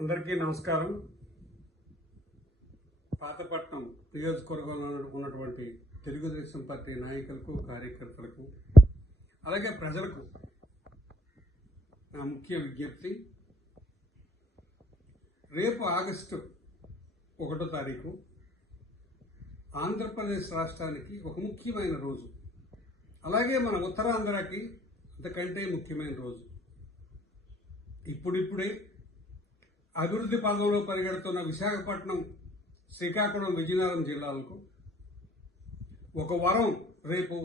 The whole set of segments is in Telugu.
అందరికీ నమస్కారం. పాతపట్నం నియోజకవర్గంలో ఉన్నటువంటి తెలుగుదేశం పార్టీ నాయకులకు, కార్యకర్తలకు, అలాగే ప్రజలకు నా ముఖ్య విజ్ఞప్తి, రేపు ఆగస్టు 1వ తారీఖు ఆంధ్రప్రదేశ్ రాష్ట్రానికి ఒక ముఖ్యమైన రోజు. అలాగే మన ఉత్తరాంధ్రకి అంతకంటే ముఖ్యమైన రోజు. ఇప్పుడిప్పుడే అభివృద్ధి పదంలో పరిగెడుతున్న విశాఖపట్నం, శ్రీకాకుళం, విజయనగరం జిల్లాలకు ఒక వరం. రేపు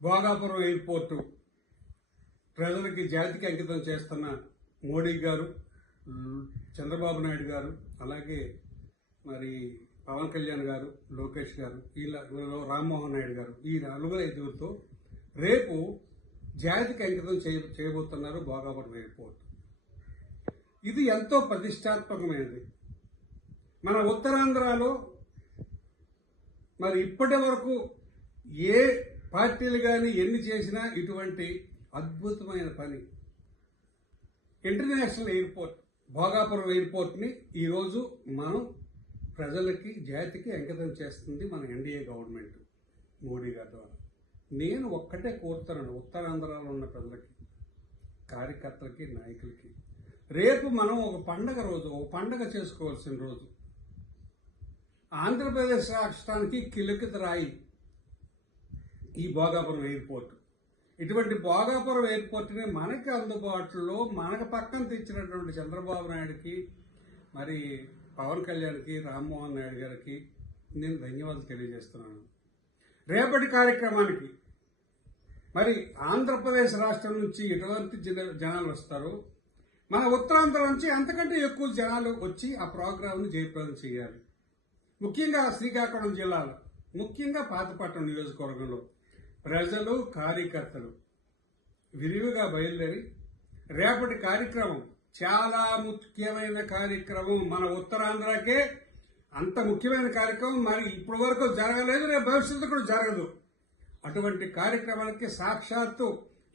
భోగాపురం ఎయిర్పోర్టు ప్రజలకి, జాతికి అంకితం చేస్తున్న మోడీ గారు, చంద్రబాబు నాయుడు గారు, అలాగే మరి పవన్ కళ్యాణ్ గారు, లోకేష్ గారు, రామ్మోహన్ నాయుడు గారు, ఈ 4-5 రేపు జాతికి అంకితం చేయబోతున్నారు భోగాపురం ఎయిర్పోర్ట్. ఇది ఎంతో ప్రతిష్టాత్మకమైనది. మన ఉత్తరాంధ్రలో మరి ఇప్పటి వరకు ఏ పార్టీలు కానీ ఎన్ని చేసినా ఇటువంటి అద్భుతమైన పని. ఇంటర్నేషనల్ ఎయిర్పోర్ట్ భోగాపురం ఎయిర్పోర్ట్ని ఈరోజు మనం ప్రజలకి, జాతికి అంకితం చేస్తుంది మన ఎన్డీఏ గవర్నమెంట్ మోడీ గారి ద్వారా. నేను ఒక్కటే కోరుతున్నాను ఉత్తరాంధ్రలో ఉన్న ప్రజలకి, కార్యకర్తలకి, నాయకులకి, రేపు మనం ఒక పండగ రోజు, ఒక పండగ చేసుకోవాల్సిన రోజు. ఆంధ్రప్రదేశ్ రాష్ట్రానికి కిలికిత రాయి ఈ భోగాపురం ఎయిర్పోర్ట్. ఇటువంటి భోగాపురం ఎయిర్పోర్ట్ని మనకి అందుబాటులో, మనకు పక్కన తెచ్చినటువంటి చంద్రబాబు నాయుడికి, మరి పవన్ కళ్యాణ్కి, రామ్మోహన్ నాయుడు గారికి నేను ధన్యవాదాలు తెలియజేస్తున్నాను. రేపటి కార్యక్రమానికి మరి ఆంధ్రప్రదేశ్ రాష్ట్రం నుంచి ఎటువంటి జనాలు వస్తారు, మన ఉత్తరాంధ్ర నుంచి అంతకంటే ఎక్కువ జనాలు వచ్చి ఆ ప్రోగ్రాంను జయప్రదం చేయాలి. ముఖ్యంగా శ్రీకాకుళం జిల్లాలో, ముఖ్యంగా పాతపట్నం నియోజకవర్గంలో ప్రజలు, కార్యకర్తలు విరివిగా బయలుదేరి రేపటి కార్యక్రమం చాలా ముఖ్యమైన కార్యక్రమం. మన ఉత్తరాంధ్రకే అంత ముఖ్యమైన కార్యక్రమం మరి ఇప్పటి వరకు జరగలేదు, రేపు భవిష్యత్తు కూడా జరగదు. అటువంటి కార్యక్రమానికి సాక్షాత్తు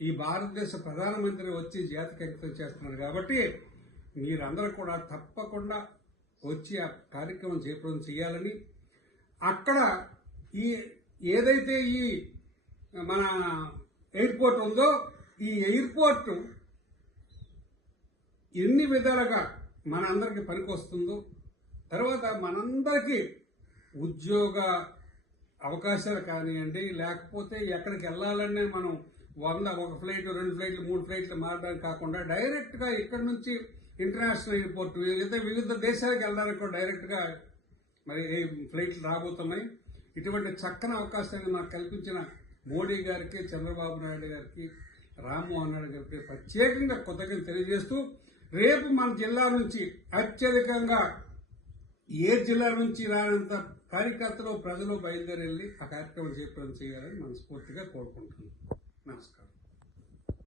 ఈ భారతదేశ ప్రధానమంత్రి వచ్చి జాతికి అంకితం చేస్తున్నారు. కాబట్టి మీరందరూ కూడా తప్పకుండా వచ్చి ఆ కార్యక్రమం జయప్రదం చేయాలని, అక్కడ ఈ ఏదైతే ఈ మన ఎయిర్పోర్ట్ ఉందో, ఈ ఎయిర్పోర్టు ఎన్ని విధాలుగా మన అందరికీ పనికొస్తుందో, తర్వాత మనందరికీ ఉద్యోగ అవకాశాలు కానివ్వండి, లేకపోతే ఎక్కడికి వెళ్ళాలనే మనం 100 1 ఫ్లైట్, 2 ఫ్లైట్లు, 3 ఫ్లైట్లు మారడానికి కాకుండా డైరెక్ట్గా ఇక్కడ నుంచి ఇంటర్నేషనల్ ఎయిర్పోర్ట్, లేదా వివిధ దేశాలకు వెళ్ళడానికి కూడా డైరెక్ట్గా మరి ఫ్లైట్లు రాబోతున్నాయి. ఇటువంటి చక్కని అవకాశాన్ని మనకు కల్పించిన మోడీ గారికి, చంద్రబాబు నాయుడు గారికి, రామ్మోహన్ నాయుడు గారికి ప్రత్యేకంగా కృతజ్ఞతలు తెలియజేస్తూ, రేపు మన జిల్లా నుంచి అత్యధికంగా ఏ జిల్లా నుంచి రానంత కార్యకర్తలు, ప్రజలు బయలుదేరి వెళ్ళి ఆ కార్యక్రమం జయప్రదం చేయాలని మనస్ఫూర్తిగా కోరుకుంటున్నాను. నమస్కారం.